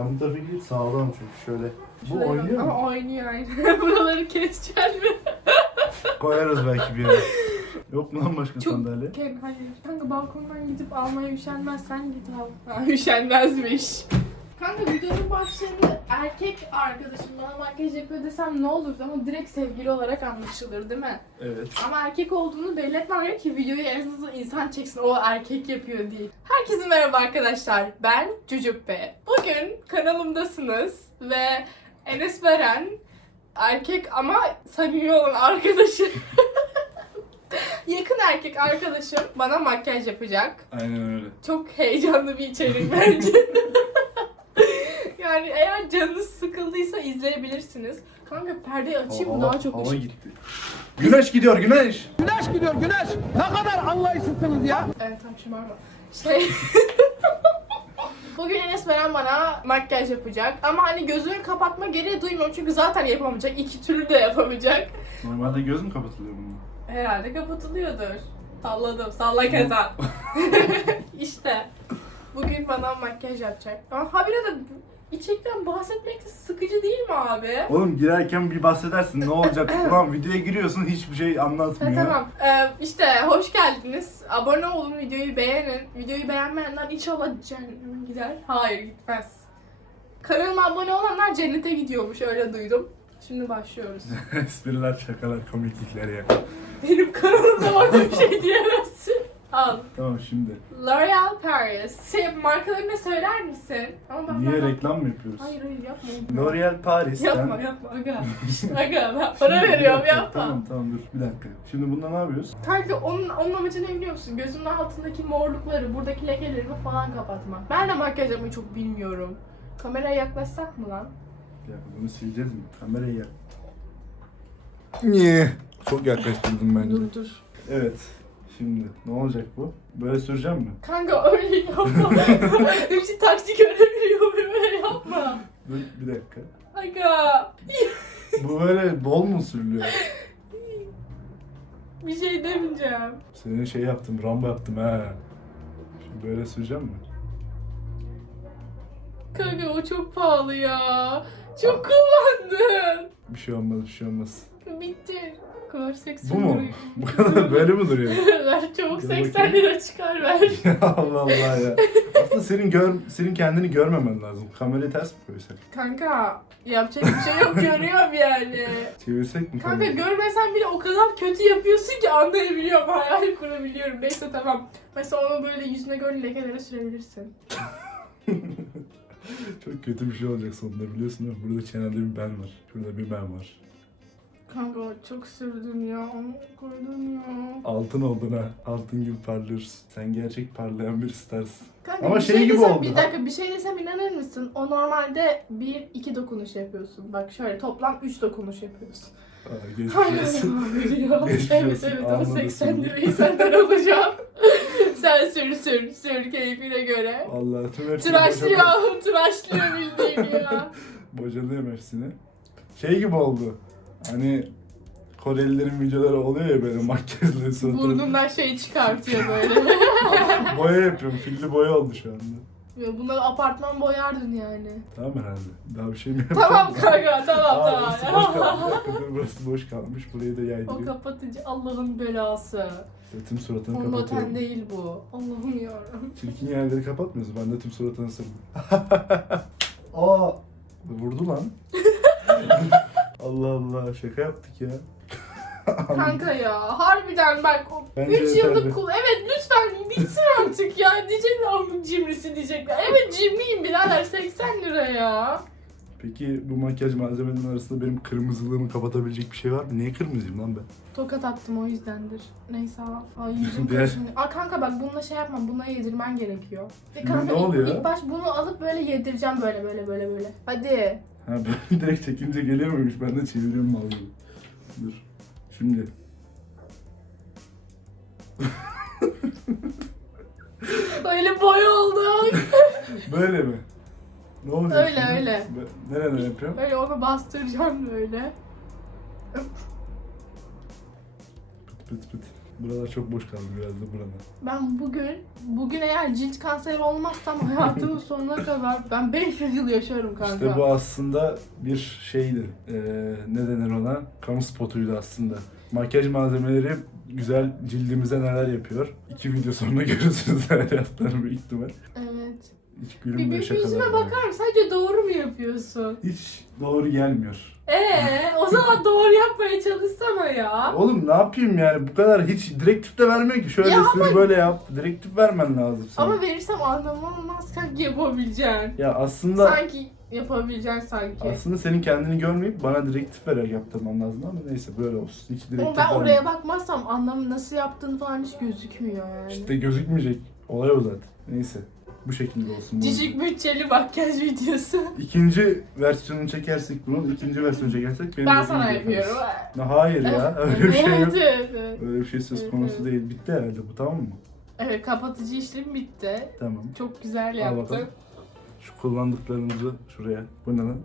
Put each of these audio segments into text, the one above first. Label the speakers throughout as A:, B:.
A: Ben bu tarafa gidip sağlam çünkü şöyle. Bu
B: Şuraya-
A: oynuyor mu?
B: Ama oynuyor aynen. Buraları keseceksin mi?
A: Koyarız belki bir yere. Yok mu lan başka
B: Çok-
A: sandalye?
B: Ken hayır. Kanka balkondan gidip almaya üşenmezsen git al. Ha, üşenmezmiş. Kanka videonun başlığında erkek arkadaşım bana makyaj yapıyor desem ne olurdu ama direkt sevgili olarak anlaşılır değil mi?
A: Evet.
B: Ama erkek olduğunu belli etmem gerek ki videoyu en azından insan çeksin o erkek yapıyor diye. Herkese merhaba arkadaşlar. Ben Cucuppe. Bugün kanalımdasınız ve Enes Beren erkek ama samimi olan arkadaşım. Yakın erkek arkadaşım bana makyaj yapacak.
A: Aynen öyle.
B: Çok heyecanlı bir içerik bence. yani eğer canınız sıkıldıysa izleyebilirsiniz. Kanka perdeyi açayım mı daha çok
A: hava
B: ışık.
A: gitti. Güneş gidiyor güneş.
C: Güneş gidiyor güneş. Ne kadar anlayışsızsınız ya.
B: Evet tam şımarma. Şey... Bugün Enes Beren bana makyaj yapacak. Ama hani gözünü kapatma gereği duymuyorum çünkü zaten yapamayacak. İki türlü de yapamayacak.
A: Normalde göz mü kapatılıyor bunun?
B: Herhalde kapatılıyordur. Salladım. Salla keza. işte. Bugün bana makyaj yapacak. Ama habire de içerikten bahsetmek sıkıcı değil mi abi?
A: Oğlum girerken bir bahsedersin ne olacak? Ulan videoya giriyorsun hiçbir şey
B: Ha,
A: anlatmıyor.
B: tamam. Ee, işte hoş geldiniz. Abone olun, videoyu beğenin. Videoyu beğenmeyenler inşallah cehenneme gider. Hayır gitmez. Kanalıma abone olanlar cennete gidiyormuş öyle duydum. Şimdi başlıyoruz.
A: Espriler, şakalar, komiklikler ya.
B: Benim kanalımda var bir şey diyemezsin. Al.
A: Tamam şimdi.
B: L'Oreal Paris. Şey, markalarını söyler misin? Ama ben
A: Niye
B: ben-
A: reklam mı yapıyoruz?
B: Hayır hayır yapma.
A: L'Oreal Paris'ten.
B: Yapma yapma aga. aga ben para veriyorum yapma.
A: Tamam tamam dur bir dakika. Şimdi bunda ne yapıyoruz?
B: Kanka onun, onun amacı ne biliyor musun? Gözümün altındaki morlukları, buradaki lekelerimi falan kapatmak. Ben de makyaj yapmayı çok bilmiyorum. Kameraya yaklaşsak mı lan?
A: Dakika bunu sileceğiz mi? Kamerayı yak. Niye? Çok yaklaştırdım bence.
B: Dur dur.
A: Evet. Şimdi ne olacak bu? Böyle süreceğim mi?
B: Kanka öyle yapma. Hepsi taksi görebiliyor böyle yapma.
A: Dur bir dakika.
B: Aga.
A: Bu böyle bol mu sürülüyor?
B: Bir şey demeyeceğim.
A: Senin şey yaptım, Rambo yaptım ha. Şimdi böyle süreceğim mi?
B: Kanka o çok pahalı ya. Çok kullandın.
A: Bir şey olmaz, bir şey olmaz.
B: Bitti. Kadar seksi
A: Bu mu? Bu kadar böyle mi duruyor?
B: ver çabuk
A: Dur
B: 80
A: bakayım.
B: lira çıkar ver.
A: ya Allah Allah ya. Aslında senin gör, senin kendini görmemen lazım. Kamerayı ters mi koysak?
B: Kanka yapacak bir şey yok görüyorum yani.
A: Çevirsek mi
B: Kanka
A: kamerayı?
B: görmesen bile o kadar kötü yapıyorsun ki anlayabiliyorum, hayal kurabiliyorum. Neyse tamam. Mesela onu böyle yüzüne göre lekelere sürebilirsin.
A: Çok kötü bir şey olacak sonunda biliyorsun değil mi? Burada çenede bir ben var. Şurada bir ben var.
B: Kanka çok sürdüm ya. Koydum ya.
A: Altın oldun ha. Altın gibi parlıyoruz. Sen gerçek parlayan bir starsın.
B: Kanka
A: Ama
B: bir
A: şey gibi
B: desem,
A: oldu.
B: Bir dakika bir şey desem inanır mısın? O normalde bir iki dokunuş yapıyorsun. Bak şöyle toplam üç dokunuş yapıyorsun.
A: Aa, geçmiş olsun. Geçmiş
B: evet evet
A: anladım
B: 80
A: seni.
B: lirayı senden alacağım. Sen sür sür sür keyfine göre.
A: Allah tüm hepsini
B: Tıraşlıyor,
A: bocaladım.
B: tıraşlıyor bildiğin ya.
A: Bocalıyorum hepsini. Şey gibi oldu. Hani Korelilerin videoları oluyor ya böyle makyajlı suratı.
B: Burnundan şey çıkartıyor böyle.
A: boya yapıyorum. Filli boya oldu şu anda.
B: Ya Bunları apartman boyardın yani.
A: Tamam herhalde. Daha bir şey mi yapacağım?
B: Tamam kanka tamam
A: Aa, burası boş kalmış. Bir
B: tamam.
A: dakika dur, burası boş kalmış. Burayı da
B: o
A: yaydırıyor.
B: kapatıcı Allah'ın belası.
A: İşte tüm suratını
B: Fondöten
A: kapatıyorum.
B: değil bu. Allah'ım yarabbim.
A: Çirkin yerleri kapatmıyorsun. Ben de tüm suratını sırdım. Aa! Vurdu lan. Allah Allah şaka yaptık ya.
B: Kanka ya harbiden bak
A: Bence
B: 3
A: yeterli.
B: yıllık kul. Evet lütfen bitsin artık ya. Diyecekler ama cimrisi diyecekler. Evet cimriyim birader 80 lira ya.
A: Peki bu makyaj malzemelerinin arasında benim kırmızılığımı kapatabilecek bir şey var mı? Niye kırmızıyım lan ben?
B: Tokat attım o yüzdendir. Neyse. Ay yüzüm
A: Diğer-
B: kaşınıyor. Aa kanka bak bununla şey yapma. Bununla yedirmen gerekiyor.
A: Şimdi
B: kanka
A: ne
B: ilk-
A: oluyor?
B: ilk baş bunu alıp böyle yedireceğim böyle böyle böyle böyle. Hadi.
A: Ha ben direkt çekince geliyor muymuş? Ben de çeviriyorum gibi. Dur. Şimdi.
B: Öyle boy olduk.
A: Böyle mi? Ne olacak
B: Öyle,
A: şimdi?
B: öyle.
A: Nereden yapıyorum?
B: Böyle onu bastıracağım böyle.
A: Pıt pıt pıt. Buralar çok boş kaldı biraz da buranın.
B: Ben bugün, bugün eğer cilt kanseri olmazsam hayatımın sonuna kadar ben 500 yıl yaşarım kanka.
A: İşte bu aslında bir şeydi. Ee, ne denir ona? Kamu spotuydu aslında. Makyaj malzemeleri güzel cildimize neler yapıyor. İki video sonra görürsünüz neler yaptığını büyük ihtimal.
B: Evet.
A: Hiç
B: bir
A: şakalar.
B: yüzüme bakar mısın? Sadece doğru mu yapıyorsun?
A: Hiç doğru gelmiyor.
B: Ee, o zaman doğru yapmaya çalışsana ya.
A: Oğlum ne yapayım yani bu kadar hiç direktif de vermiyor ki. Şöyle
B: Ya
A: sür böyle yap. Direktif vermen lazım sana.
B: Ama verirsem anlamı olmaz kanki yapabileceksin.
A: Ya aslında
B: Sanki yapabileceksin sanki.
A: aslında senin kendini görmeyip bana direktif vererek yaptırman lazım ama neyse böyle olsun. Hiç direktif
B: Ama ben
A: vermiyor.
B: oraya bakmazsam anlamı nasıl yaptığını falan hiç gözükmüyor yani.
A: İşte gözükmeyecek. Olay o zaten. Neyse. Bu şekilde olsun.
B: Cicik bütçeli makyaj videosu.
A: İkinci versiyonunu çekersek bunun, ikinci versiyonu çekersek benim
B: Ben sana
A: yaparız.
B: yapıyorum.
A: Ya Hayır ya, öyle bir şey yok.
B: Evet, evet.
A: Öyle bir şey söz konusu değil. Bitti herhalde bu tamam mı?
B: Evet kapatıcı işlem bitti.
A: Tamam.
B: Çok güzel
A: Al bakalım. Şu kullandıklarımızı şuraya. Bu ne lan?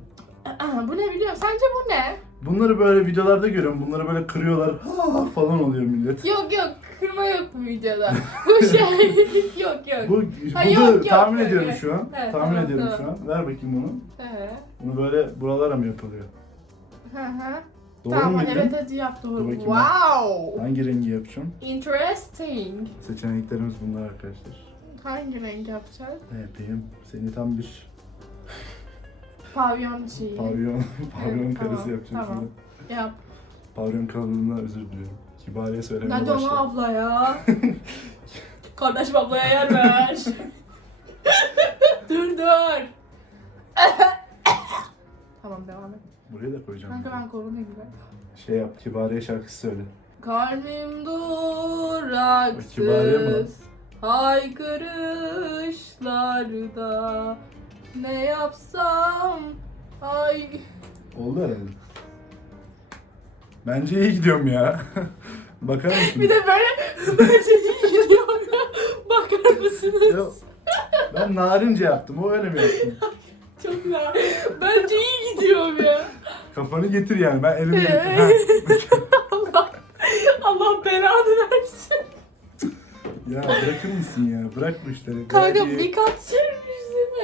B: Aa, bu ne biliyorum? Sence bu ne?
A: Bunları böyle videolarda görüyorum. Bunları böyle kırıyorlar. Ha falan oluyor millet.
B: Yok yok kırma yok bu videoda. bu şey yok yok.
A: Bu,
B: Ha,
A: bunu
B: yok, yok,
A: tahmin
B: yok,
A: ediyorum
B: yok.
A: şu an.
B: Evet,
A: tahmin
B: tamam,
A: ediyorum
B: tamam.
A: şu an. Ver bakayım bunu.
B: Ee,
A: Bunu böyle buralara mı yapılıyor?
B: hı hı.
A: Doğru
B: tamam
A: mu
B: evet hadi yap
A: Dur
B: doğru.
A: bakayım
B: Wow.
A: Hangi rengi yapacağım?
B: Interesting.
A: Seçeneklerimiz bunlar arkadaşlar.
B: Hangi renk yapacağız?
A: Ne yapayım? Seni tam bir
B: Pavyon şeyi.
A: pavyon, pavyon
B: Evet,
A: karısı
B: tamam,
A: yapacağım
B: tamam.
A: şimdi.
B: Yap.
A: Pavyon kralından özür diliyorum. Kibariye söylemeye
B: Hadi ona abla ya. Kardeşim ablaya yer ver. dur dur. tamam devam et.
A: Buraya da koyacağım.
B: Kanka ben korunayım ben.
A: Şey yap, Kibariye şarkısı söyle.
B: Kalbim
A: Kibariye mi lan?
B: duraksız haykırışlarda ne yapsam ay
A: Oldu herhalde. Bence iyi gidiyorum ya. Bakar mısın?
B: bir de böyle bence iyi gidiyor bakar mısınız
A: ben narince yaptım, o öyle mi yaptım?
B: çok güzel bence iyi gidiyor ya
A: Kafanı getir yani, ben elimi getir.
B: Allah Allah belanı versin
A: ya bırakır mısın ya? Bırak bu işleri.
B: kanka bir kat sürmüşsün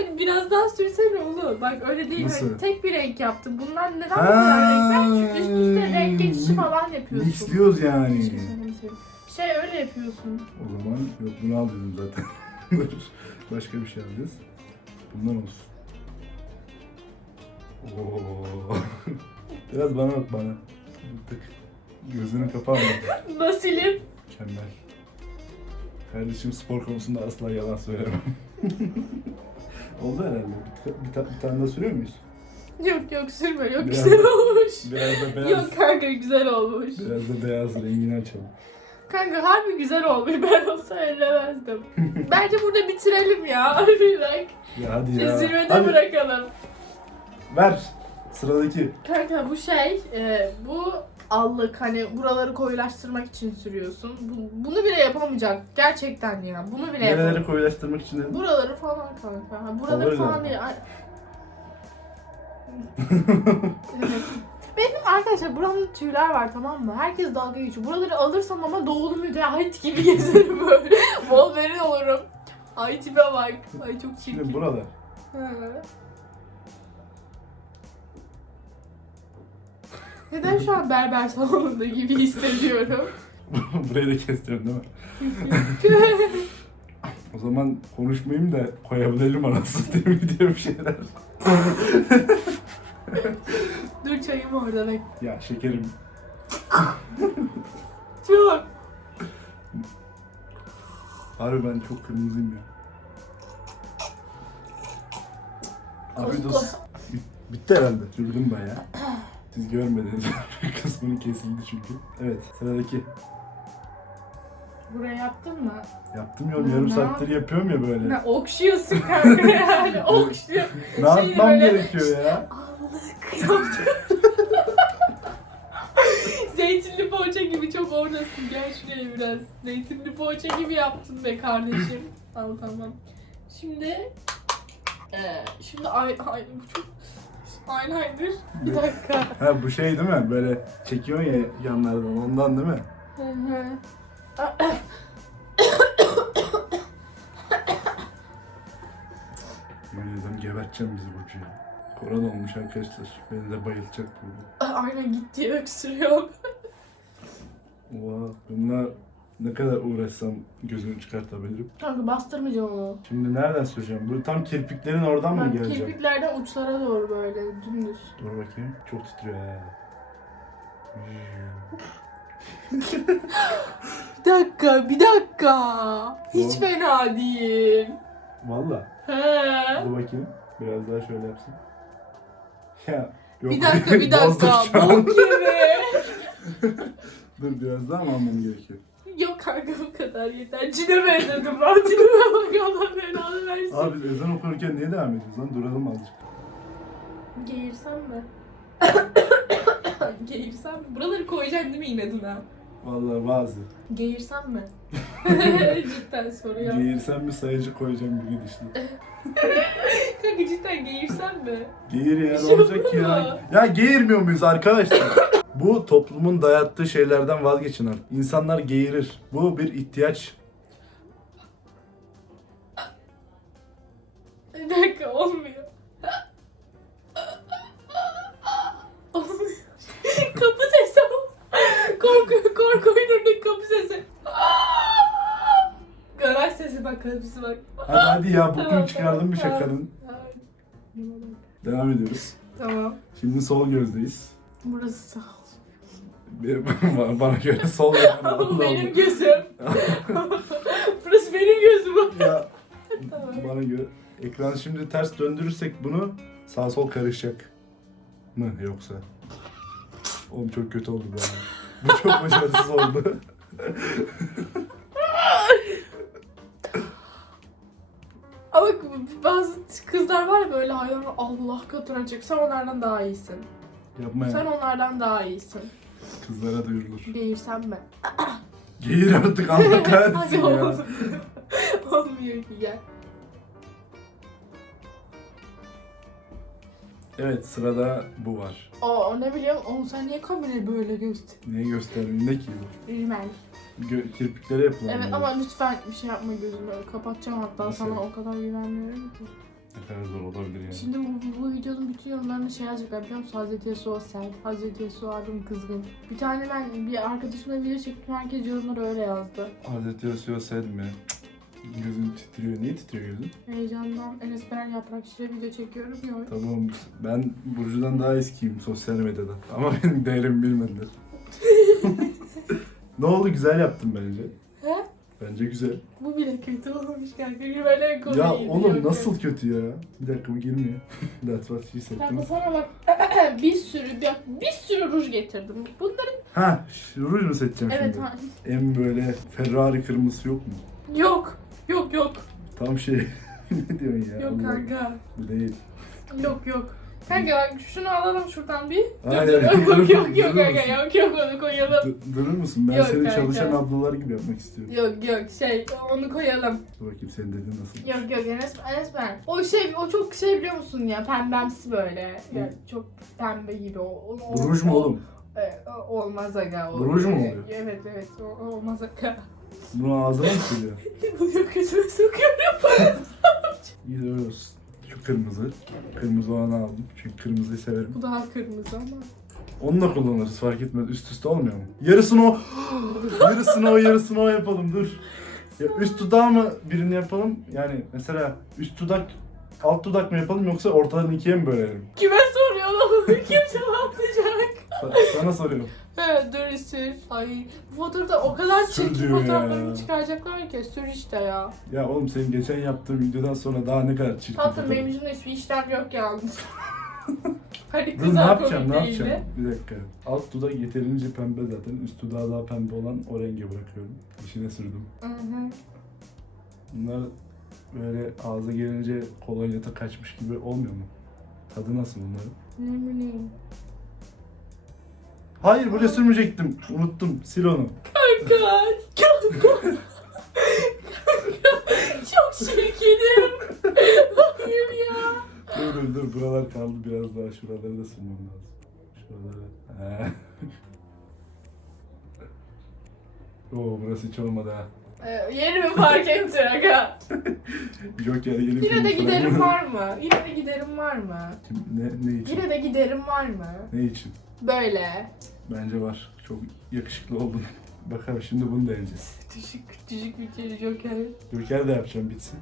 B: hani biraz daha sürsene oğlum bak öyle değil
A: Nasıl?
B: hani tek bir renk yaptım bunlar neden bu kadar renkler çünkü üst üste renk geçişi falan yapıyorsun
A: Mixliyoruz yani.
B: Söylemeseydim. Şey öyle yapıyorsun.
A: O zaman yok bunu alıyordum zaten. Dur, Başka bir şey alacağız. Bundan olsun. Oo. Biraz bana bak bana. Tık. Gözünü kapama.
B: Nasilim.
A: Mükemmel. Kardeşim spor konusunda asla yalan söylemem. Oldu herhalde. Bir, bir, ta- bir tane daha sürüyor muyuz?
B: Yok yok sürme yok
A: Biraz
B: güzel olmuş.
A: Biraz da beyaz,
B: Yok kanka güzel olmuş.
A: biraz da beyaz rengini açalım.
B: Kanka harbi güzel olmuş ben olsa ellemezdim. Bence burada bitirelim ya. Dakika.
A: Ya hadi ya.
B: Zirvede
A: Hadi,
B: bırakalım.
A: ver. Sıradaki.
B: Kanka bu şey e, bu allık hani buraları koyulaştırmak için sürüyorsun. Bu, bunu bile yapamayacak. Gerçekten ya. Bunu bile
A: Nereleri
B: yapamayacak.
A: koyulaştırmak için dedim.
B: Buraları falan kanka. Ha, Buraları
A: Favori
B: falan
A: zaten.
B: değil. Ay- Evet. Benim arkadaşlar buramda tüyler var tamam mı? Herkes dalga geçiyor. Buraları alırsam ama doğulu müteahhit gibi gezerim böyle. Wolverine olurum. Ay tipe bak. Ay çok
A: Şimdi
B: çirkin.
A: buralar.
B: Hı. Neden şu an berber salonunda gibi hissediyorum?
A: Burayı da keseceğim değil mi? O zaman konuşmayayım da koyabilelim anasını değil mi diye bir şeyler.
B: Dur çayım orada bek.
A: Ya şekerim.
B: Çok.
A: Harbi ben çok kırmızıyım ya. Abi
B: Kos-
A: dos. Bit- Bitti herhalde. Sürdüm bayağı. Siz görmediniz. Kısmını kesildi çünkü. Evet sıradaki.
B: Buraya yaptın mı?
A: Yaptım ya oğlum, yarım
B: Ne
A: saattir yapıyorum ya böyle.
B: Ne okşuyorsun kanka yani okşuyor.
A: Ne yapmam
B: böyle-
A: gerekiyor ya?
B: Allık yaptım. Zeytinli poğaça gibi çok oradasın. Gel şuraya biraz. Zeytinli poğaça gibi yaptın be kardeşim. Al tamam. Şimdi eee şimdi ay ay bu çok eyeliner. Bir dakika.
A: Ha bu şey değil mi? Böyle çekiyorsun ya yanlardan ondan değil mi?
B: Hı hı.
A: Yemin ederim geberteceğim bizi Burcu ya. Korona olmuş arkadaşlar. Beni de bayılacak bu.
B: Aynen git diye öksürüyor.
A: Oha. Bununla ne kadar uğraşsam gözünü çıkartabilirim.
B: Kanka bastırmayacağım onu.
A: Şimdi nereden süreceğim? Bu tam kirpiklerin oradan mı
B: Ben
A: geleceğim?
B: kirpiklerden uçlara doğru böyle dümdüz.
A: Dur bakayım. Çok titriyor ya.
B: Bir dakika, bir dakika. Hiç
A: Ne?
B: fena değil.
A: Valla.
B: He.
A: Dur bakayım. Biraz daha şöyle yapsın. Ya. Yok.
B: Bir dakika, bir
A: Bozdur
B: dakika.
A: şu an.
B: Bok gibi.
A: Dur biraz daha mı almam gerekiyor?
B: Yok kanka bu kadar yeter. Cine benzedim ben. Cineme bak Allah belanı versin.
A: Abi biz ezan okurken niye devam ediyoruz lan? Duralım azıcık.
B: Geğirsem mi? Geğirsem mi? Buraları koyacaksın değil mi inadına?
A: Vallahi bazı.
B: Geğirsem mi? cidden soruyor.
A: Geğirsem mi sayıcı koyacağım bir gidişle.
B: Kanka cidden geğirsem mi?
A: Geğir ya ne
B: şey
A: olacak ki ya? Ya geğirmiyor muyuz arkadaşlar? Bu toplumun dayattığı şeylerden vazgeçin artık. İnsanlar geğirir. Bu bir ihtiyaç.
B: Bir dakika olmuyor. Korku, korku oyunundaki kapı sesi. Garaj sesi bak kapısı bak.
A: Hadi hadi ya bokunu
B: Tamam,
A: çıkardım bir
B: tamam,
A: şakanın. Devam ediyoruz.
B: Tamam.
A: Şimdi sol gözdeyiz.
B: Burası sağ ol.
A: Bana- göre sol. Allah
B: Bu benim gözüm. Burası benim gözüm.
A: ya
B: Tamam.
A: bana göre ekranı şimdi ters döndürürsek bunu sağ sol karışacak mı yoksa? Oğlum çok kötü oldu bu arada. Bu çok başarısız oldu.
B: Ama bazı kızlar var ya böyle hayvan Allah katına çık. Sen onlardan daha iyisin.
A: Yapma
B: Sen
A: ya.
B: onlardan daha iyisin.
A: Kızlara duyurulur.
B: Geğirsem mi?
A: Geğir artık Allah kahretsin ya.
B: olmuyor. olmuyor ki gel.
A: Evet sırada bu var.
B: O ne biliyorum? O sen niye kamerayı böyle göster?
A: Niye göstermiyor? Ne ki bu?
B: Rimel.
A: Gö- kirpiklere yapılan.
B: Evet ama lütfen bir şey yapma gözümü. Kapatacağım hatta
A: Nasıl?
B: sana o kadar güvenmiyorum ki.
A: Ne kadar zor olabilir yani.
B: Şimdi bu, bu videonun bütün yorumlarını şey yazacaklar biliyor musun? Hazreti Yasuo sen, Hazreti Yasuo abim kızgın. Bir tane ben bir arkadaşımla video çektim herkes yorumları öyle yazdı.
A: Hazreti Yasuo sen mi? Gözün titriyor. Niye titriyor gözün?
B: Heyecandan Enes Beren yaprak şişe video çekiyorum ya.
A: Tamam ben Burcu'dan daha eskiyim sosyal medyada. Ama benim değerimi bilmediler. ne oldu güzel yaptım bence.
B: He?
A: Bence güzel.
B: Bu bile kötü olmuş kanka. Güvenen konuyu
A: ya oğlum nasıl kötü ya? Bir dakika bu girmiyor. That's what she said.
B: Kanka sana bak bir sürü bir, bir sürü ruj getirdim. Bunları
A: Ha, ruj mu seçeceğim
B: evet
A: şimdi?
B: ha.
A: En böyle Ferrari kırmızısı yok mu?
B: Yok. Yok yok.
A: Tam şey. ne diyorsun ya?
B: Yok
A: Allah-
B: kanka.
A: Bu değil.
B: Yok yok. Kanka bak şunu alalım şuradan bir.
A: Hayır,
B: Yok yok yok
A: Durur
B: kanka
A: musun?
B: yok yok onu koyalım.
A: Du- durur musun? Ben
B: Yok
A: seni
B: kanka.
A: çalışan ablalar gibi yapmak istiyorum.
B: Yok yok şey onu koyalım.
A: Dur bakayım senin dediğin nasıl?
B: Yok yok Enes, Enes ben. O şey o çok şey biliyor musun ya pembemsi böyle. Ya, çok pembe gibi o. o, o
A: ruj mu oğlum?
B: E, o- olmaz aga. O,
A: ruj mu oluyor?
B: Evet evet o, o olmaz aga.
A: Bunu ağzına mı sürüyor?
B: Bunu yok gözüme sokuyorum.
A: İyi de öyle olsun. Şu kırmızı. Kırmızı olanı aldım. Çünkü kırmızıyı severim.
B: Bu daha kırmızı ama.
A: Onu da kullanırız fark etmez. Üst üste olmuyor mu? Yarısını o. yarısını o yarısını o yapalım dur. Ya üst dudağı mı birini yapalım? Yani mesela üst dudak alt dudak mı yapalım yoksa ortadan ikiye mi bölelim?
B: Kime soruyor oğlum? Kim cevaplayacak?
A: Sa- sana soruyorum.
B: Dur sür. Ay bu fotoğrafta o kadar
A: Sür
B: çirkin
A: diyor ya.
B: fotoğraflarını çıkaracaklar ki sür işte ya.
A: Ya oğlum senin geçen yaptığın videodan sonra daha ne kadar çirkin
B: Tatlım
A: fotoğraf.
B: benim yüzümde hiçbir işlem yok yalnız. hani
A: Dur ne
B: kızar
A: yapacağım
B: komik
A: ne
B: değildi.
A: yapacağım? Bir dakika. Alt dudak yeterince pembe zaten. Üst dudağı daha pembe olan o renge bırakıyorum. İçine sürdüm.
B: Hı hı.
A: Bunlar böyle ağza gelince kolonyata kaçmış gibi olmuyor mu? Tadı nasıl bunların?
B: Ne bileyim.
A: Hayır buraya sürmeyecektim. Unuttum. Sil onu.
B: Kanka. Kanka. Çok çirkinim. Hayır ya.
A: Dur dur dur. Buralar kaldı biraz daha. Şuraları da silmem lazım. Şuraları. Oo burası hiç olmadı ha.
B: Ee, yerimi fark ettin aga.
A: Joker yeni
B: Yine de giderim var mı? Yine de giderim var mı?
A: Ne, ne için?
B: Yine de giderim var mı?
A: Ne için?
B: Böyle.
A: Bence var. Çok yakışıklı oldun. Bakalım şimdi bunu deneyeceğiz.
B: Küçük küçücük bir kere Joker.
A: Joker de yapacağım bitsin.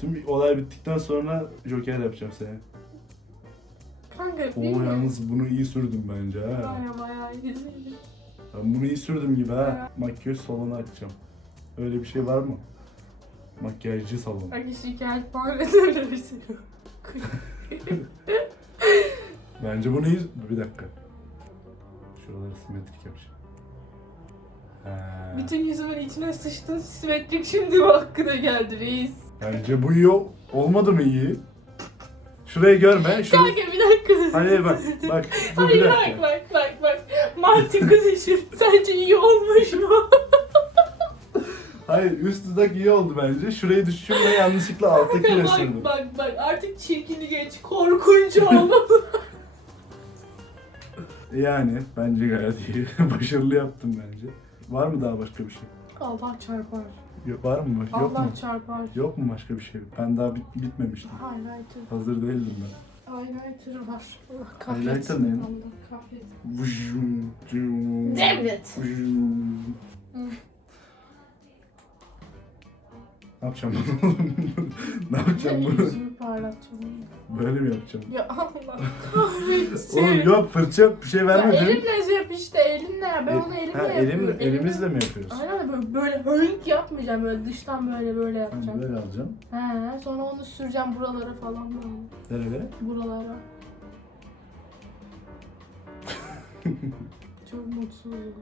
A: Tüm olay bittikten sonra Joker yapacağım seni.
B: Kanka
A: Oo
B: bilmiyorum.
A: yalnız bunu iyi sürdüm bence ha.
B: Baya güzel.
A: Ben bunu iyi sürdüm gibi ha. Makyaj salonu açacağım. Öyle bir şey var mı? Makyajcı salonu.
B: Bak şikayet falan öyle bir şey yok.
A: Bence bunu iyi... Bir dakika. Şuraları simetrik yapacağım. Ha.
B: Bütün yüzümün içine sıçtın simetrik şimdi bu hakkına geldi reis.
A: Bence bu iyi ol- olmadı mı iyi? Şurayı görme. Şurayı...
B: Kanka bir dakika.
A: Hayır bak bak. Dur bir
B: Hayır bak
A: dakika.
B: bak bak bak. Mantıklı düşün. Sence iyi olmuş mu?
A: Hayır üst dudak iyi oldu bence. Şurayı düşürme yanlışlıkla alttakine
B: bak
A: sürdüm.
B: bak bak artık çirkini geç korkunç oldu.
A: Yani bence gayet iyi. Başarılı yaptım bence. Var mı daha başka bir şey?
B: Allah çarpar.
A: Yok, var mı? Yok
B: Allah
A: mu?
B: çarpar.
A: Yok mu başka bir şey? Ben daha bit bitmemiştim.
B: Highlighter.
A: Hazır değildim ben.
B: Highlighter var. Allah kahretsin.
A: Highlighter ne?
B: Allah kahretsin.
A: Vujum, cum,
B: Damn it.
A: vujum. Ne yapacağım bunu? ne yapacağım bunu?
B: Parlatacağım.
A: Böyle mi yapacağım?
B: Ya Allah kahretsin.
A: Oğlum yok fırça bir şey
B: Ya
A: vermedin.
B: elimle yap işte elinle. Ben onu elimle
A: ha,
B: yapıyorum.
A: elim, elimizle mi yapıyoruz?
B: Aynen böyle böyle hönk yapmayacağım böyle dıştan böyle böyle
A: Ben
B: yapacağım.
A: böyle alacağım.
B: He, sonra onu süreceğim buralara falan böyle.
A: Nereye?
B: Buralara. Çok mutsuzum.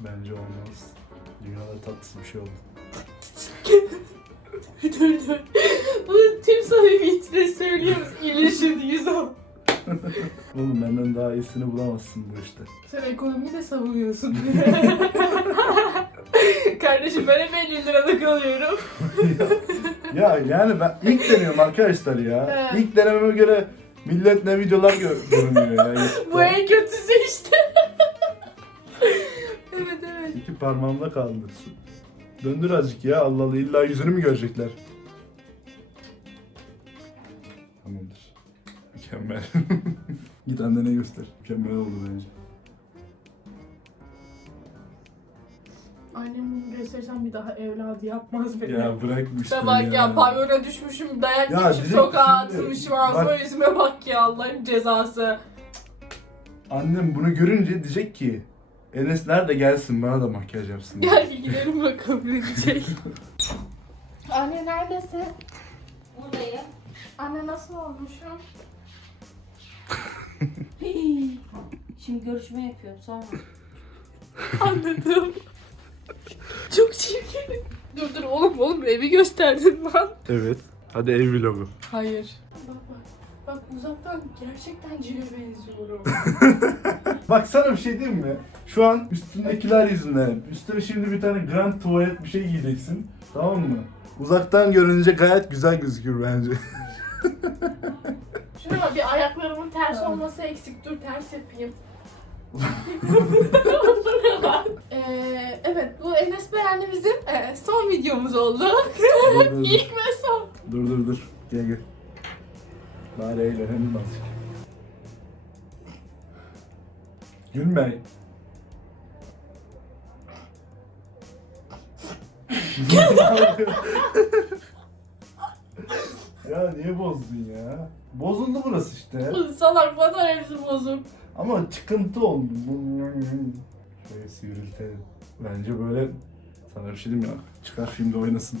A: Bence olmaz. Dünyada tatsız bir şey oldu.
B: dur dur. Bunu tüm samimiyetle söylüyoruz. Yüz ol.
A: Oğlum benden daha iyisini bulamazsın bu işte.
B: Sen ekonomiyi de savunuyorsun. Kardeşim ben hep 50 lirada kalıyorum.
A: ya yani ben ilk deniyorum arkadaşlar ya.
B: Evet.
A: İlk denememe göre millet ne videolar gö- görünüyor ya. YouTube'da.
B: Bu en kötüsü işte. evet evet.
A: İki parmağımda kaldı. Döndür azıcık ya Allah Allah illa yüzünü mü görecekler? Annene göster. Mükemmel oldu bence.
B: Annem göstersem bir daha evladı yapmaz beni.
A: Ya bırakmıştım
B: İşte bak ya, pavyona düşmüşüm, dayak
A: Ya
B: yemişim,
A: direkt
B: sokağa
A: şimdi-
B: atılmışım, ağzıma
A: bak-
B: yüzüme bak ya Allah'ın cezası.
A: Annem bunu görünce diyecek ki Enes nerede gelsin bana da makyaj yapsın.
B: Gel bir gidelim bakalım ne diyecek. Anne neredesin?
D: Buradayım.
B: Anne nasıl olmuşum?
D: Şimdi görüşme yapıyorum sonra.
B: Anladım. Çok çirkin. Dur dur oğlum oğlum evi gösterdin lan.
A: Evet. Hadi ev vlogu.
B: Hayır. Bak bak. Bak uzaktan gerçekten cine benziyorum.
A: Bak sana bir şey diyeyim mi? Şu an üstündekiler yüzünden. Üstüne şimdi bir tane grand tuvalet bir şey giyeceksin. Tamam mı? Uzaktan görününce gayet güzel gözükür bence.
B: Şuna bak bir ayaklarımın ters olması eksik. Dur ters yapayım. ee, evet bu Enes Beğendi'mizin e, son videomuz oldu.
A: dur, dur, dur.
B: İlk ve son.
A: dur dur dur. Gel gel. Bari eğlenelim azıcık. Gülme. ya niye bozdun ya? Bozuldu burası işte.
B: Salak bana hepsi bozuk.
A: Ama çıkıntı oldu. Şöyle sivriltelim. Bence böyle sana bir şey diyeyim ya. Çıkar filmde oynasın.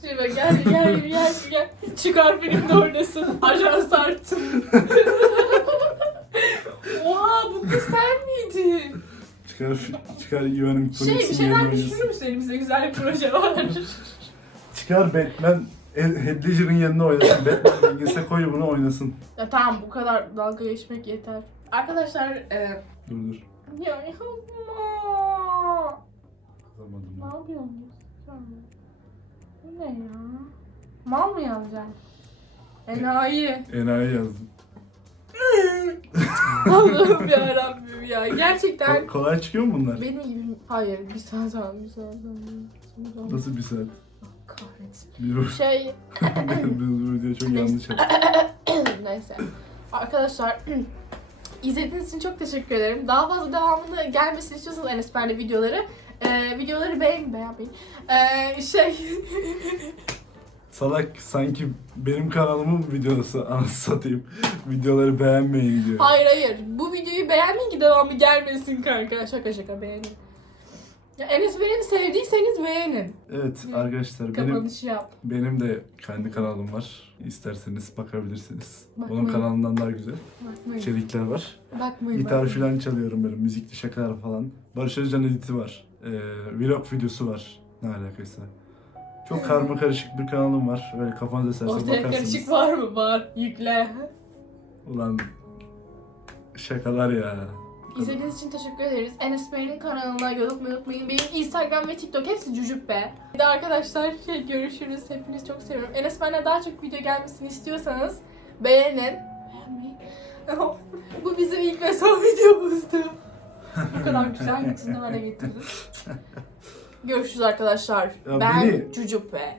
B: Şuraya gel gel gel gel. Çıkar filmde oynasın. Ajans arttın. Oha bu kız sen miydin?
A: Çıkar çıkar Ivan'ın
B: Şey bir şeyler düşünür müsün? Elimizde güzel bir proje var.
A: Çıkar Batman Heath Ledger'ın yanına oynasın. Batman bilgisayar koy bunu oynasın.
B: ya tamam bu kadar dalga geçmek yeter. Arkadaşlar e,
A: Dur dur.
B: ya yapma. Ne
A: ben.
B: yapıyorsun? Bu ne ya? Mal mı yazacaksın? Enayi.
A: Enayi yazdım.
B: Allah'ım yarabbim ya. Gerçekten
A: Ko- kolay çıkıyor mu bunlar?
B: benim gibi... Hayır bir saat tamam bir saat bir saat.
A: Nasıl bir saat?
B: Kahretsin.
A: Bu
B: Şey
A: video çok yanlış yaptım.
B: neyse. Arkadaşlar izlediğiniz için çok teşekkür ederim. Daha fazla devamını gelmesini istiyorsanız Enes Berle videoları e, videoları beğen beğenmeyin. E, şey
A: Salak sanki benim kanalımın videosu anasını satayım. Videoları beğenmeyin diyor.
B: hayır hayır bu videoyu beğenmeyin ki devamı gelmesin kanka. Şaka şaka beğenin. Ya Enes Ber'i sevdiyseniz beğenin.
A: Evet arkadaşlar benim
B: Kapanışı yap.
A: benim de kendi kanalım var. İsterseniz bakabilirsiniz.
B: Bakmayın.
A: Onun kanalından daha güzel
B: Bakmayın.
A: içerikler var.
B: Bakmayın.
A: Gitar
B: bakmayın.
A: falan çalıyorum böyle müzikli şakalar falan. Barış Özcan editi var. Ee, vlog videosu var. Ne alakaysa. Çok karma karışık bir kanalım var. Böyle kafanıza eserse
B: Ortaya
A: bakarsınız.
B: karışık var mı? Var. Yükle.
A: Ulan şakalar ya.
B: İzlediğiniz için teşekkür ederiz. Enes Bey'in kanalına yorum unutmayın. Benim Instagram ve TikTok hepsi Cucup be. Bir de arkadaşlar görüşürüz. Hepinizi çok seviyorum. Enes Bey'le daha çok video gelmesini istiyorsanız beğenin. Beğenmeyin. Bu bizim ilk ve son videomuzdu. Bu kadar güzel yetişini hale getirdik. Görüşürüz arkadaşlar.
A: Ya
B: ben
A: beni-
B: Cucup be.